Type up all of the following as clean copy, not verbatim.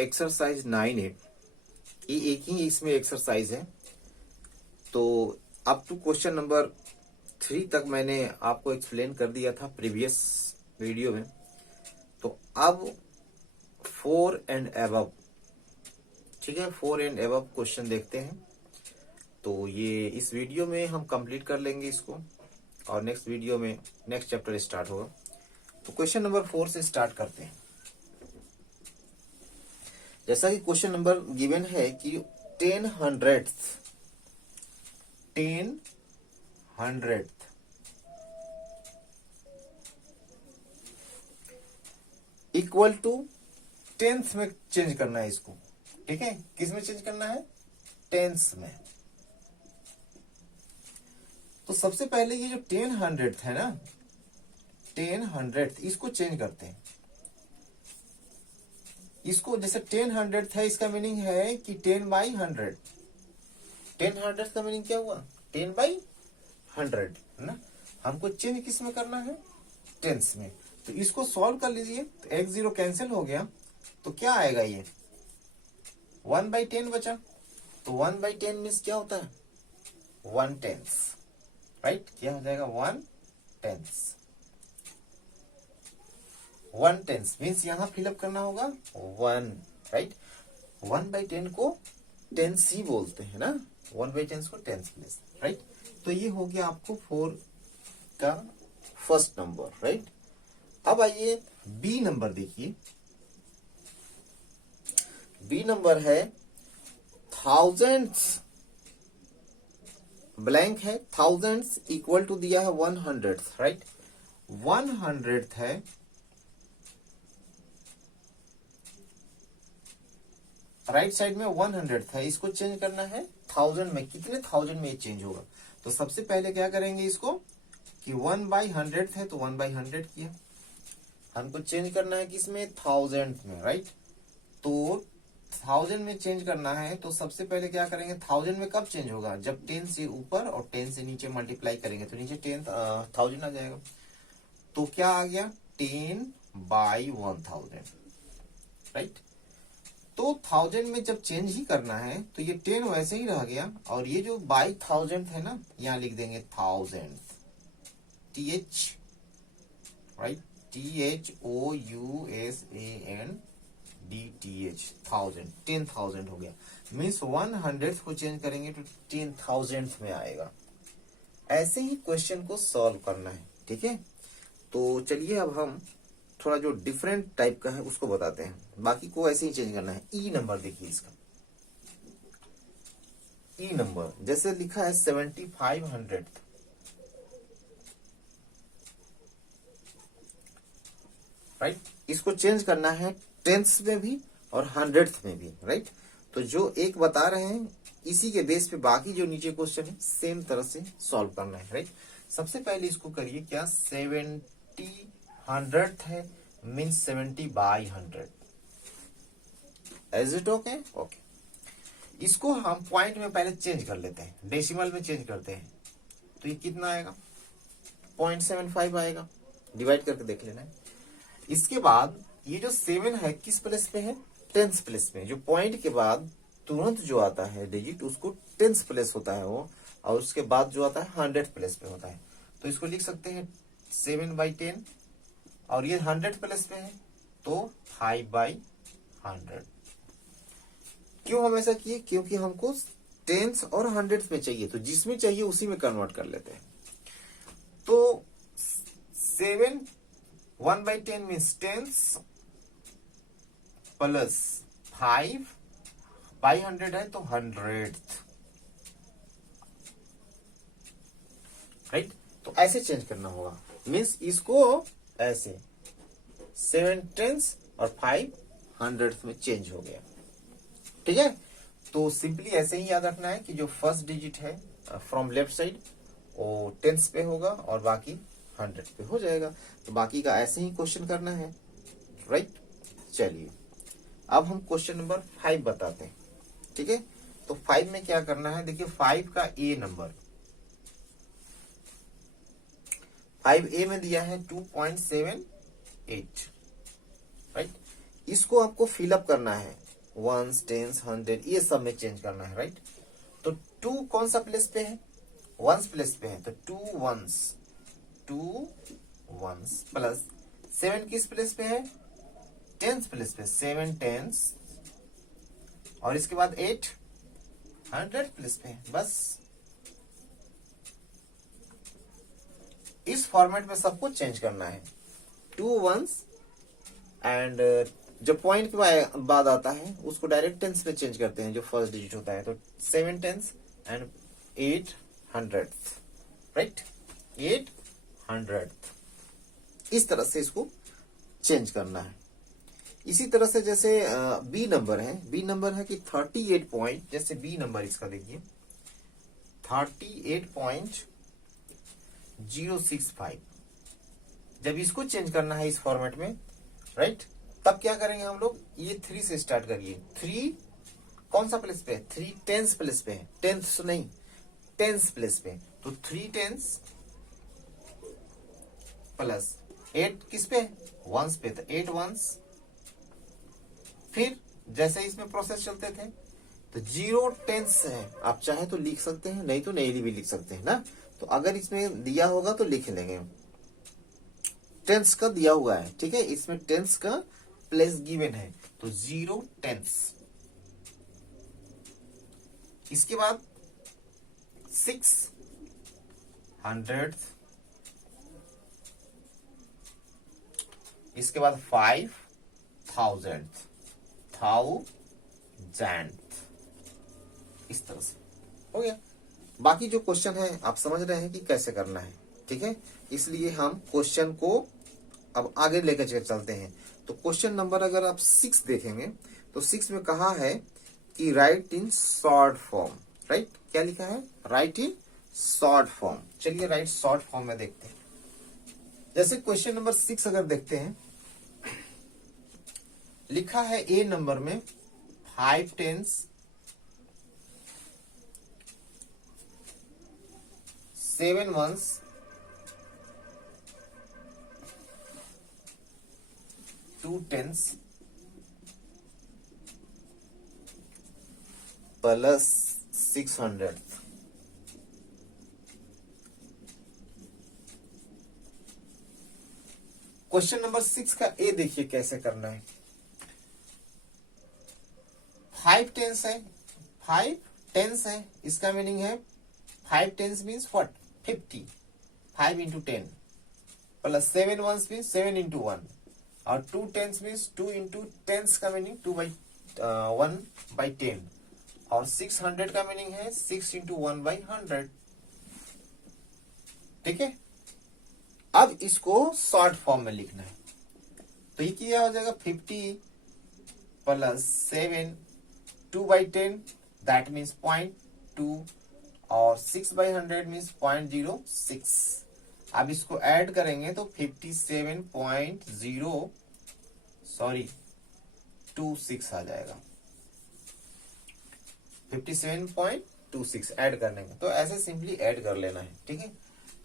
Exercise 9 है, ये एक ही इसमें एक्सरसाइज है। तो अप टू क्वेश्चन नंबर 3 तक मैंने आपको एक्सप्लेन कर दिया था प्रीवियस वीडियो में। तो अब 4 एंड अबव, ठीक है, 4 एंड अबव क्वेश्चन देखते हैं। तो ये इस वीडियो में हम कंप्लीट कर लेंगे इसको, और नेक्स्ट वीडियो में नेक्स्ट चैप्टर स्टार्ट होगा। तो क्वेश्चन नंबर 4 से स्टार्ट करते हैं। जैसा कि क्वेश्चन नंबर गिवन है कि 10 हंड्रेड्थ इक्वल टू टेंथ में चेंज करना है इसको, ठीक है। किस में चेंज करना है? टेंथ में। तो सबसे पहले ये जो 10 हंड्रेड्थ है ना, 10 हंड्रेड्थ, इसको चेंज करते हैं। इसको जैसे 10 हंड्रेड्थ है, इसका मीनिंग है कि 10 बाई 100। 10 हंड्रेड्थ का मीनिंग क्या हुआ? 10 बाई 100 है ना। हमको चेंज किस में करना है? टेंस में। तो इसको सॉल्व कर लीजिए। तो एक 0 कैंसिल हो गया, तो क्या आएगा? ये 1/10 बचा। तो 1/10 मीन्स क्या होता है? 1/10, राइट। क्या हो जाएगा? 1/10। 1/10 मीन्स यहां फिलअप करना होगा 1, राइट। 1/10 को टेंस ही बोलते हैं ना, 1/10 को टेंस प्लेस, राइट। तो ये हो गया आपको 4 का फर्स्ट नंबर, राइट। अब आइए बी नंबर देखिए। बी नंबर है थाउजेंड्स, ब्लैंक है, थाउजेंड्स इक्वल टू दिया है 100, राइट। 100 है, राइट साइड में 100 है, इसको चेंज करना है 1000 में। कितने 1000 में ये चेंज होगा? तो सबसे पहले क्या करेंगे इसको कि 1/100 है, तो 1/100 किया। हमको चेंज करना है किसमें? 1000 में, राइट। तो 1000 में चेंज करना है, तो सबसे पहले क्या करेंगे? 1000 में कब चेंज होगा? जब 10 से ऊपर और 10 से नीचे मल्टीप्लाई करेंगे, तो नीचे 1000 आ जाएगा। तो क्या आ गया? 10/1000, राइट। तो 1000 में जब चेंज ही करना है, तो ये 10 वैसे ही रह गया, और ये जो बाई 1000 है ना, यहां लिख देंगे 1000, TH, राइट, THOUSANDTH, 10,000 हो गया। मीन्स 100 को चेंज करेंगे तो 10,000 में आएगा। ऐसे ही क्वेश्चन को सॉल्व करना है, ठीक है। तो चलिए अब हम थोड़ा जो डिफरेंट टाइप का है उसको बताते हैं, बाकी को ऐसे ही चेंज करना है। ई नंबर देखिए इसका, ई नंबर जैसे लिखा है 7500, राइट। इसको चेंज करना है टेंथ में भी और 100th में भी, राइट। तो जो एक बता रहे हैं इसी के बेस पे बाकी जो नीचे क्वेश्चन है सेम तरह से सॉल्व करना है, राइट। सबसे पहले इसको करिए, क्या 70 है, mean 70/100, is it okay? Okay. इसको हम पॉइंट में पहले चेंज कर लेते हैं, डेसिमल में चेंज करते हैं। तो ये कितना आएगा? 0.75 आएगा। डिवाइड करके देख लेना है। इसके बाद ये जो 7 है किस प्लेस पे है? टेंथ प्लेस में। जो पॉइंट के बाद तुरंत जो आता है डिजिट, उसको टेंथ प्लेस होता है वो, और उसके बाद जो आता है 100 प्लेस पे होता है। तो इसको लिख सकते हैं 7/10, और ये 100 प्लेस पे है, तो 5/100। क्यों हम ऐसा किए? क्योंकि हमको टेंथ और 100 में चाहिए, तो जिसमें चाहिए उसी में कन्वर्ट कर लेते हैं। तो 1/10 मीन्स टेंथ प्लस 5/100 है, तो 100th, राइट। तो ऐसे चेंज करना होगा, मीन्स इसको ऐसे 7/10 और 5/100 में चेंज हो गया, ठीक है। तो सिंपली ऐसे ही याद रखना है कि जो फर्स्ट डिजिट है फ्रॉम लेफ्ट साइड वो टेंस पे होगा और बाकी 100 पे हो जाएगा। तो बाकी का ऐसे ही क्वेश्चन करना है, राइट। चलिए अब हम क्वेश्चन नंबर 5 बताते हैं, ठीक है। तो 5 में क्या करना है? देखिए 5 का ए नंबर, 5A में दिया है 2.78, राइट। इसको आपको फिलअप करना है वंस, टेंस, हंड्रेड, ये सब में चेंज करना है, राइट। तो 2 कौन सा प्लेस पे है? वंस प्लेस पे है, तो 2 वंस प्लस 7 किस प्लेस पे है? टेंस प्लेस पे, 7 टेंस, और इसके बाद 8 100 प्लेस पे है। बस इस फॉर्मेट में सबको चेंज करना है। 2 वंस एंड जो पॉइंट के बाद आता है उसको डायरेक्ट टेंस में चेंज करते हैं, जो फर्स्ट डिजिट होता है। तो 7 tens and 8 hundred, right, 8 hundred. इस तरह से इसको चेंज करना है। इसी तरह से जैसे बी नंबर है, बी नंबर है कि 38 पॉइंट, जैसे बी नंबर इसका देखिए 38.065। जब इसको चेंज करना है इस फॉर्मेट में, राइट, तब क्या करेंगे हम लोग? ये 3 से स्टार्ट करिए। 3 कौन सा प्लेस पे है? 3 टेंस प्लेस पे है, टेंस नहीं, टेंस प्लेस पे। तो 3 टेंस प्लस 8 किस पे? वंस पे, तो 8 वंस। फिर जैसे इसमें प्रोसेस चलते थे तो 0 टेंस है, आप चाहे तो लिख सकते हैं, नहीं तो नहीं भी लिख सकते हैं ना। तो अगर इसमें दिया होगा तो लिख लेंगे, टेंस का दिया हुआ है, ठीक है, इसमें टेंस का प्लेस गिवन है, तो 0 टेंस। इसके बाद 6 हंड्रेड, इसके बाद 5 थाउजेंड, इस तरह से हो गया। बाकी जो क्वेश्चन है आप समझ रहे हैं कि कैसे करना है, ठीक है। इसलिए हम क्वेश्चन को अब आगे लेकर चलते हैं। तो क्वेश्चन नंबर अगर आप 6 देखेंगे तो 6 में कहा है कि right in short form, right, क्या लिखा है? Right in short form. चलिए राइट शॉर्ट फॉर्म में देखते हैं। जैसे क्वेश्चन नंबर 6 अगर देखते हैं, लिखा है ए नंबर में 5 tens, 7 ones, 2 tens plus 600। Question number 6 का ए देखिए कैसे करना है। 5 टेंस है, 5 टेंस है, इसका मीनिंग है 5 tens means what? 50, 5 into 10 plus 7 ones means 7 into 1, और 2 टेंस मीन्स 2 इंटू टेंस का मीनिंग 1/10, और 600 का मीनिंग है 6 इंटू 1/100, ठीक है। अब इसको शॉर्ट फॉर्म में लिखना है, तो ये क्या हो जाएगा? 50 प्लस 7, 2/10 दैट मीन्स 0.2, और 6/100 मीन्स 0.06। अब इसको ऐड करेंगे तो 57.26 आ जाएगा, 57.26 ऐड करने में। तो ऐसे सिंपली ऐड कर लेना है, ठीक है।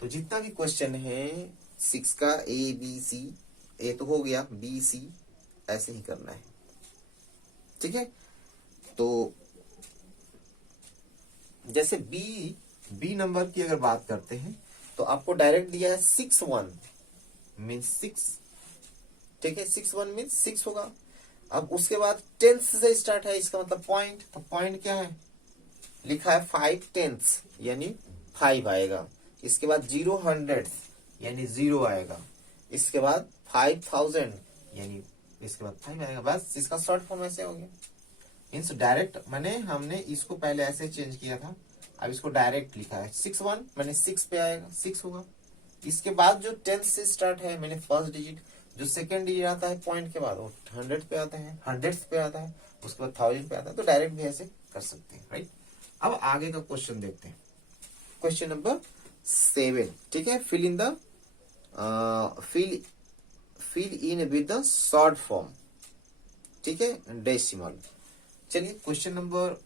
तो जितना भी क्वेश्चन है 6 का ए बी सी, ए तो हो गया, बी सी ऐसे ही करना है, ठीक है। तो जैसे बी नंबर की अगर बात करते हैं तो आपको डायरेक्ट दिया है 6 मीन्स 6, ठीक है, 6 मीन्स 6 होगा। अब उसके बाद टेंस से स्टार्ट है, इसका मतलब पॉइंट, तो पॉइंट क्या है? लिखा है 5 टेंस यानी 5 आएगा। इसके बाद 0 हंड्रेड यानी 0 आएगा। इसके बाद 5000 यानी इसके बाद 5 आएगा। बस इसका शॉर्ट फॉर्म ऐसे हो गया। मीन्स डायरेक्ट मैंने हमने इसको पहले ऐसे चेंज किया था, अब इसको डायरेक्ट लिखा है। 61 मैंने 6 पे आएगा, 6 होगा। इसके बाद जो 10 से स्टार्ट है मैंने फर्स्ट डिजिट, जो सेकंड डिजिट आता है पॉइंट के बाद वो 100 पे आता है, 100 पे आता है, उसके बाद 1000 पे आता है। तो डायरेक्ट भी ऐसे कर सकते हैं, राइट। अब आगे का क्वेश्चन देखते हैं, क्वेश्चन नंबर 7, ठीक है। Fill in with the short form, ठीक है, डेसिमल। चलिए क्वेश्चन नंबर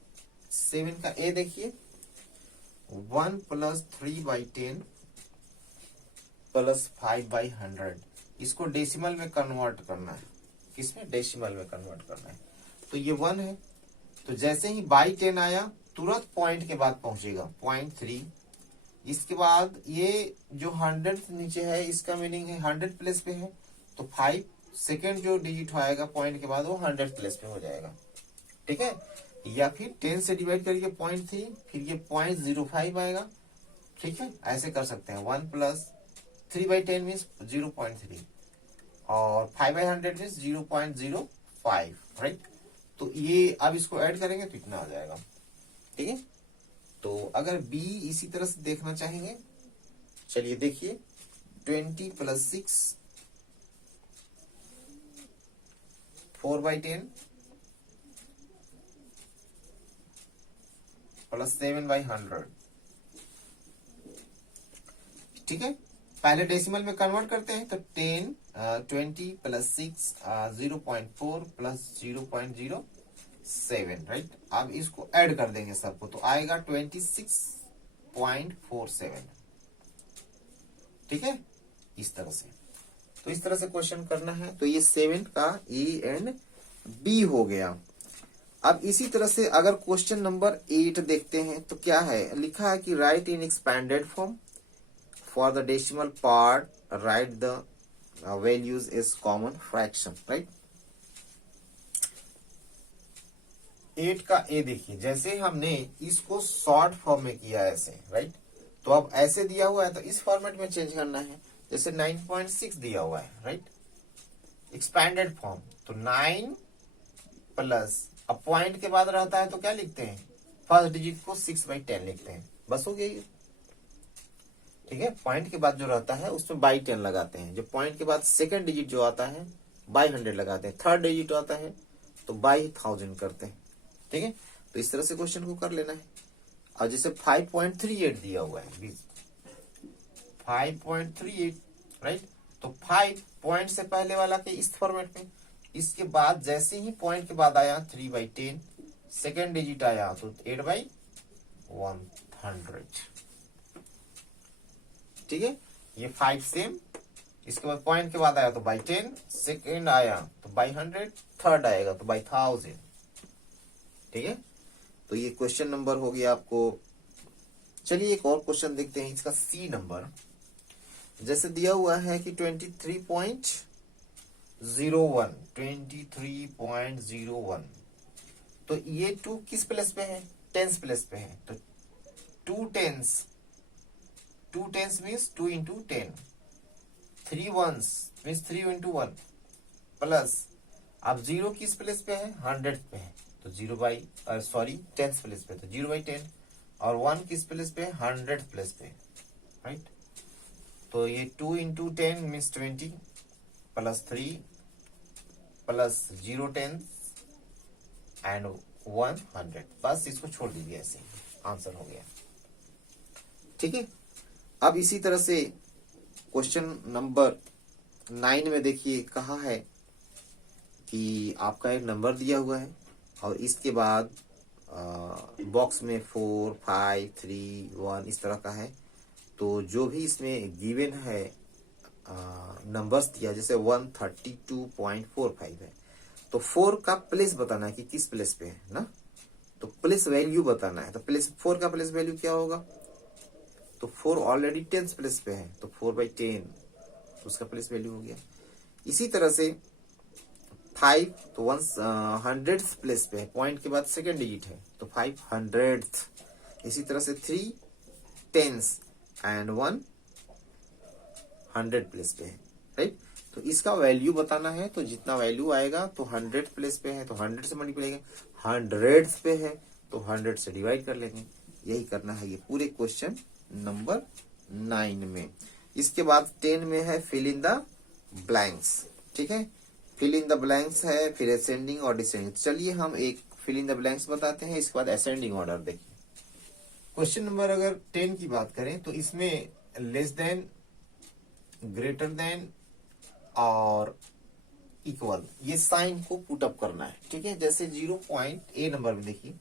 7 का ए देखिए, 1 प्लस 3/10 प्लस 5/100, इसको डेसिमल में कन्वर्ट करना है। किसमें? डेसिमल में कन्वर्ट करना है। तो ये 1 है। तो जैसे ही बाई 10 आया तुरंत पॉइंट के बाद पहुंचेगा 0.3। इसके बाद ये जो 100 नीचे है इसका मीनिंग है 100 प्लेस पे है, तो 5 सेकेंड जो डिजिट आएगा पॉइंट के बाद वो 100 प्लेस पे हो जाएगा। ठीक है, या फिर 10 से डिवाइड करिए 0.3, फिर ये 0.05 आएगा। ठीक है, ऐसे कर सकते हैं। 1 प्लस 3/10 मीन्स 0.3 और 5/100 मीन्स 0.05, राइट। तो ये अब इसको ऐड करेंगे तो इतना आ जाएगा। ठीक है, तो अगर बी इसी तरह से देखना चाहेंगे, चलिए देखिए 20 प्लस 6 4/10 प्लस 7/100। ठीक है, पहले डेसिमल में कन्वर्ट करते हैं तो 20 प्लस 6 0.4 प्लस 0.07, राइट। अब इसको ऐड कर देंगे सबको तो आएगा 26.47। ठीक है, इस तरह से। तो इस तरह से क्वेश्चन करना है। तो ये 7 का ए एंड बी हो गया। अब इसी तरह से अगर क्वेश्चन नंबर 8 देखते हैं तो क्या है, लिखा है कि right in expanded form for the decimal part right the values is common fraction, right. 8 का ए देखिए, जैसे हमने इसको शॉर्ट फॉर्म में किया ऐसे, राइट। तो अब ऐसे दिया हुआ है तो इस फॉर्मेट में चेंज करना है। जैसे 9.6 दिया हुआ है, राइट, एक्सपैंडेड फॉर्म। तो 9 प्लस, अब पॉइंट के बाद रहता है तो क्या लिखते हैं, फर्स्ट डिजिट को 6/10 लिखते हैं, बस हो गया ये। ठीक है, पॉइंट के बाद जो रहता है उसमें बाई 10 लगाते हैं। जो पॉइंट के बाद सेकंड डिजिट जो आता है बाई 100 लगाते हैं। थर्ड डिजिट आता है तो बाई 1000 करते हैं। ठीक है, तो इस तरह से क्वेश्चन को कर लेना है। और जैसे 5.38 दिया हुआ है, 5.38, राइट। तो 5 पॉइंट से पहले वाला के इस फॉर्मेट में, इसके बाद जैसे ही पॉइंट के बाद आया 3/10, सेकेंड डिजिट आया तो 8/100। ठीक है, ये 5 सेम। इसके बाद पॉइंट के बाद आया तो बाई 10, सेकेंड आया तो बाई 100, थर्ड आएगा तो बाई 1000। ठीक है, तो ये क्वेश्चन नंबर हो गया आपको। चलिए एक और क्वेश्चन देखते हैं, इसका सी नंबर। जैसे दिया हुआ है कि 23.01, तो ये 2 किस प्लेस पे है, टेंस प्लेस पे है। तो 2 tens means 2 into 10, 3 ones means 3 into 1 plus, अब 0 किस प्लेस पे है, 100 पे है तो 10th प्लेस पे, तो 0/10। और 1 किस प्लेस पे है, 100 प्लेस पे, राइट। तो ये 2 into 10 means 20 plus 3 plus 0 10 and 100। बस इसको छोड़ दीजिए, ऐसे आंसर हो गया। ठीक है, अब इसी तरह से क्वेश्चन नंबर 9 में देखिए, कहा है कि आपका एक नंबर दिया हुआ है और इसके बाद बॉक्स में 4 5 3 1 इस तरह का है। तो जो भी इसमें गिवन है नंबर्स दिया, जैसे 132.45 है, तो 4 का प्लेस बताना है कि किस प्लेस पे है ना, तो प्लेस वैल्यू बताना है। तो प्लेस 4 का प्लेस वैल्यू क्या होगा, तो 4 ऑलरेडी 10th प्लेस पे है तो 4/10, तो उसका प्लेस वैल्यू हो गया। इसी तरह से 5 तो 100th प्लेस पे है, पॉइंट के बाद सेकेंड डिजिट है तो 500th। इसी तरह से 3 10s एंड 1 100 प्लेस पे है, राइट। तो इसका वैल्यू बताना है, तो जितना वैल्यू आएगा तो 100 प्लेस पे है तो 100 से मल्टीप्लाई करेंगे, 100th पे है तो 100 से डिवाइड कर लेंगे। यही करना है ये पूरे क्वेश्चन नंबर 9 में। इसके बाद 10 में है फिल इन द ब्लैंक्स। ठीक है, फिल इन द ब्लैंक्स है, फिर असेंडिंग और डिसेंडिंग। चलिए हम एक फिल इन द ब्लैंक्स बताते हैं, इसके बाद असेंडिंग ऑर्डर देखिए। क्वेश्चन नंबर अगर 10 की बात करें तो इसमें लेस देन, ग्रेटर देन और इक्वल, ये साइन को पुट अप करना है। ठीक है, जैसे 0. नंबर में देखिए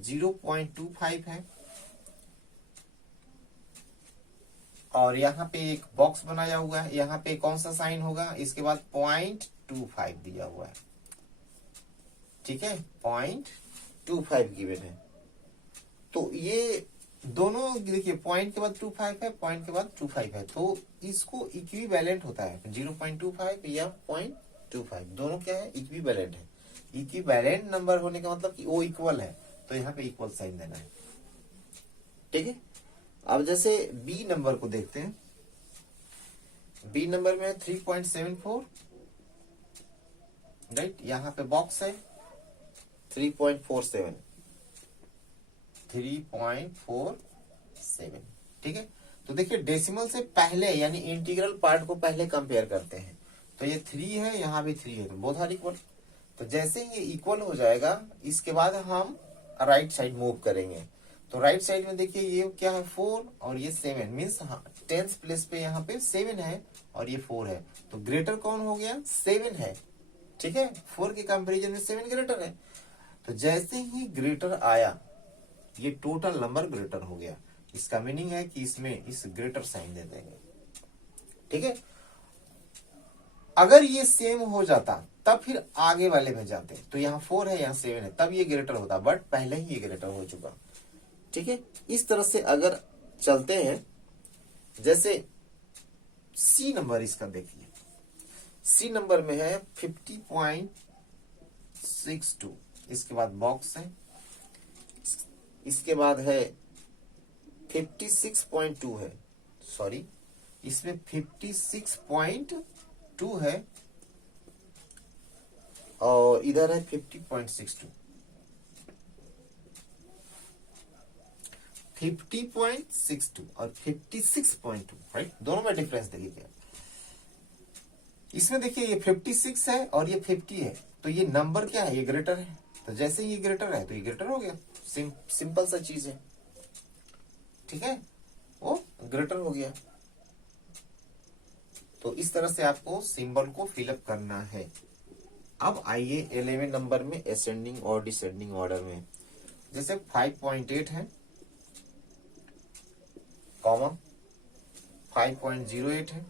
0.25 है और यहाँ पे एक बॉक्स बनाया हुआ है, यहाँ पे कौन सा साइन होगा, इसके बाद 0.25 दिया हुआ है। ठीक है, 0.25 गिवन है। तो ये दोनों देखिए, पॉइंट के बाद 25 है, पॉइंट के बाद 25 है, तो इसको इक्विवेलेंट होता है 0.25 या 0.25, दोनों क्या है, इक्विवेलेंट है। इक्विवेलेंट नंबर होने का मतलब कि वो इक्वल है, तो यहाँ पे इक्वल साइन देना है। ठीक है, अब जैसे बी नंबर को देखते हैं। बी नंबर में 3.74, राइट, यहाँ पे बॉक्स है 3.47, 3.47। ठीक है, तो देखिए डेसिमल से पहले यानी इंटीग्रल पार्ट को पहले कंपेयर करते हैं। तो ये 3 है, यहाँ भी 3 है, तो बोथ आर इक्वल। तो जैसे ही ये इक्वल हो जाएगा, इसके बाद हम राइट साइड मूव करेंगे। तो राइट साइड में देखिए ये क्या है, 4 और ये 7, मीन्स टेंथ प्लेस पे यहाँ पे 7 है और ये 4 है, तो ग्रेटर कौन हो गया, 7 है। ठीक है, 4 के कंपेरिजन में 7 ग्रेटर है। तो जैसे ही ग्रेटर आया, ये टोटल नंबर ग्रेटर हो गया। इसका मीनिंग है कि इसमें इस ग्रेटर साइन दे देंगे। ठीक है, अगर ये सेम हो जाता तब फिर आगे वाले में जाते, तो यहाँ 4 है, यहाँ 7 है, तब ये ग्रेटर होता, बट पहले ही ये ग्रेटर हो चुका। ठीक है, इस तरह से अगर चलते हैं, जैसे सी नंबर इसका देखिए, सी नंबर में है 50.62, इसके बाद बॉक्स है, इसके बाद है 56.2 है, सॉरी इसमें 56.2 है और इधर है 50.62। 50.62 और 56.2, राइट, दोनों में डिफरेंस देखिए क्या। इसमें देखिए ये 56 है और ये 50 है, तो ये नंबर क्या है, ये ग्रेटर है। तो जैसे ये ग्रेटर है तो ये ग्रेटर हो गया, सिंपल सा चीज है। ठीक है, वो ग्रेटर हो गया। तो इस तरह से आपको सिंबल को फिलअप करना है। अब आइए 11 नंबर में असेंडिंग और डिसेंडिंग ऑर्डर में, जैसे 5.8 है, कॉमा 5.08 है,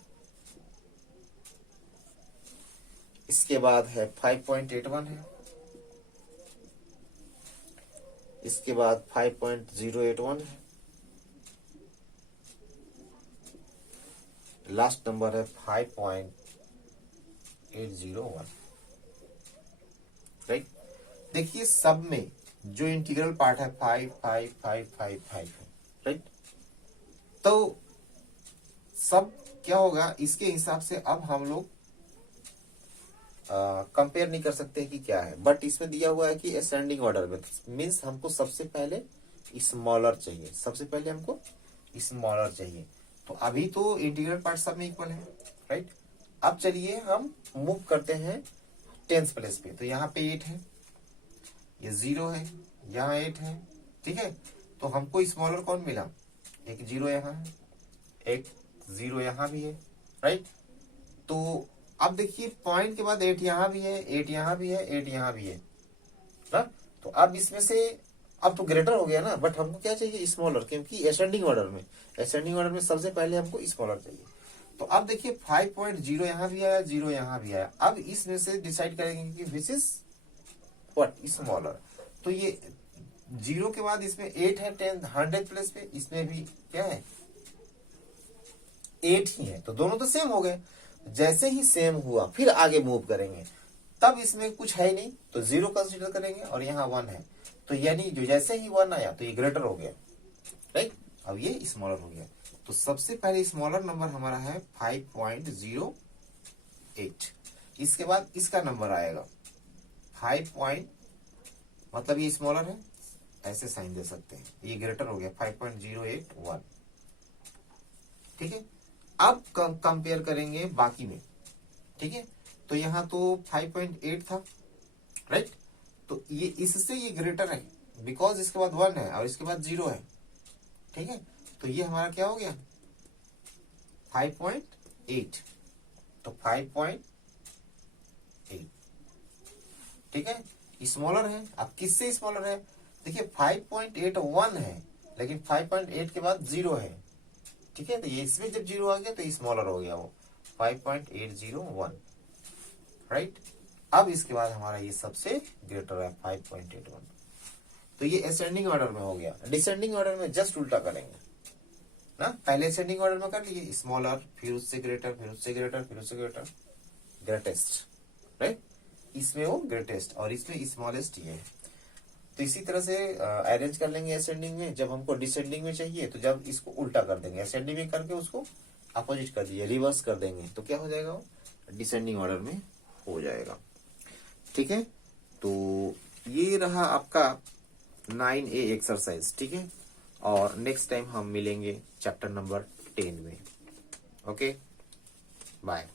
इसके बाद है 5.81 है, इसके बाद 5.081 है, लास्ट नंबर है 5.801। राइट, देखिए सब में जो इंटीग्रल पार्ट है 5 5 5 5 5 है, राइट। तो सब क्या होगा, इसके हिसाब से अब हम लोग कंपेयर नहीं कर सकते कि क्या है, बट इसमें दिया हुआ है कि असेंडिंग ऑर्डर में, मीन्स हमको सबसे पहले स्मॉलर चाहिए, सबसे पहले हमको स्मॉलर चाहिए। तो अभी तो इंटीग्रल पार्ट सब में इक्वल है, राइट। अब चलिए हम मूव करते हैं 10th प्लेस पे, तो यहाँ पे 8 है, ये 0 है, यहाँ 8 है। ठीक है, तो हमको स्मॉलर कौन मिला, एक 0 यहाँ है, एक 0 यहाँ भी है, राइट। तो अब देखिए पॉइंट के बाद 8 यहाँ भी है, 8 यहाँ भी है, 8 यहाँ भी है ना। तो अब इसमें से अब तो ग्रेटर हो गया ना, बट हमको क्या चाहिए, स्मॉलर, क्योंकि असेंडिंग ऑर्डर में सबसे पहले हमको स्मॉलर चाहिए। तो अब देखिए 5.0 यहाँ भी आया, 0 यहाँ भी आया। अब इसमें से डिसाइड करेंगे कि विच इज व्हाट, स्मॉलर। तो ये 0 के बाद इसमें 8 है 100th प्लेस पे, इसमें भी क्या है 8 ही है, तो दोनों तो सेम हो गए। जैसे ही सेम हुआ फिर आगे मूव करेंगे, तब इसमें कुछ है नहीं तो 0 कंसीडर करेंगे, और यहाँ 1 है, तो यानी जो जैसे ही 1 आया तो ये ग्रेटर हो गया, राइट। अब ये स्मॉलर हो गया, तो सबसे पहले स्मॉलर नंबर हमारा है 5.08। इसके बाद इसका नंबर आएगा 5. मतलब ये स्मॉलर है, ऐसे साइन दे सकते हैं, ये ग्रेटर हो गया 5.081। ठीक है, अब कंपेयर करेंगे बाकी में। ठीक है, तो यहाँ तो 5.8 था, राइट। तो ये इससे ये ग्रेटर है, बिकॉज इसके बाद 1 है और इसके बाद 0 है। ठीक है, तो ये हमारा क्या हो गया 5.8, तो 5.8। ठीक है, स्मॉलर है। अब किससे स्मॉलर है, देखिए 5.81 है, लेकिन 5.8 के बाद 0 है। ठीक है, तो ये इसमें जब 0 आ गया तो स्मॉलर हो गया वो 5.801, राइट। अब इसके बाद हमारा ये सबसे ग्रेटर है 5.81। तो ये असेंडिंग ऑर्डर में हो गया। डिसेंडिंग ऑर्डर में जस्ट उल्टा करेंगे ना, पहले असेंडिंग ऑर्डर में कर लिए स्मॉलर, फिर उससे ग्रेटर, फिर उससे ग्रेटर, फिर उससे ग्रेटर, ग्रेटेस्ट, राइट। इसमें वो ग्रेटेस्ट और इसमें स्मॉलेस्ट ये है। तो इसी तरह से अरेंज कर लेंगे असेंडिंग में। जब हमको डिसेंडिंग में चाहिए तो जब इसको उल्टा कर देंगे, असेंडिंग में करके उसको अपोजिट कर दिए, रिवर्स कर देंगे, तो क्या हो जाएगा, वो डिसेंडिंग ऑर्डर में हो जाएगा। ठीक है, तो ये रहा आपका 9A एक्सरसाइज। ठीक है, और नेक्स्ट टाइम हम मिलेंगे चैप्टर नंबर 10 में। Okay, bye.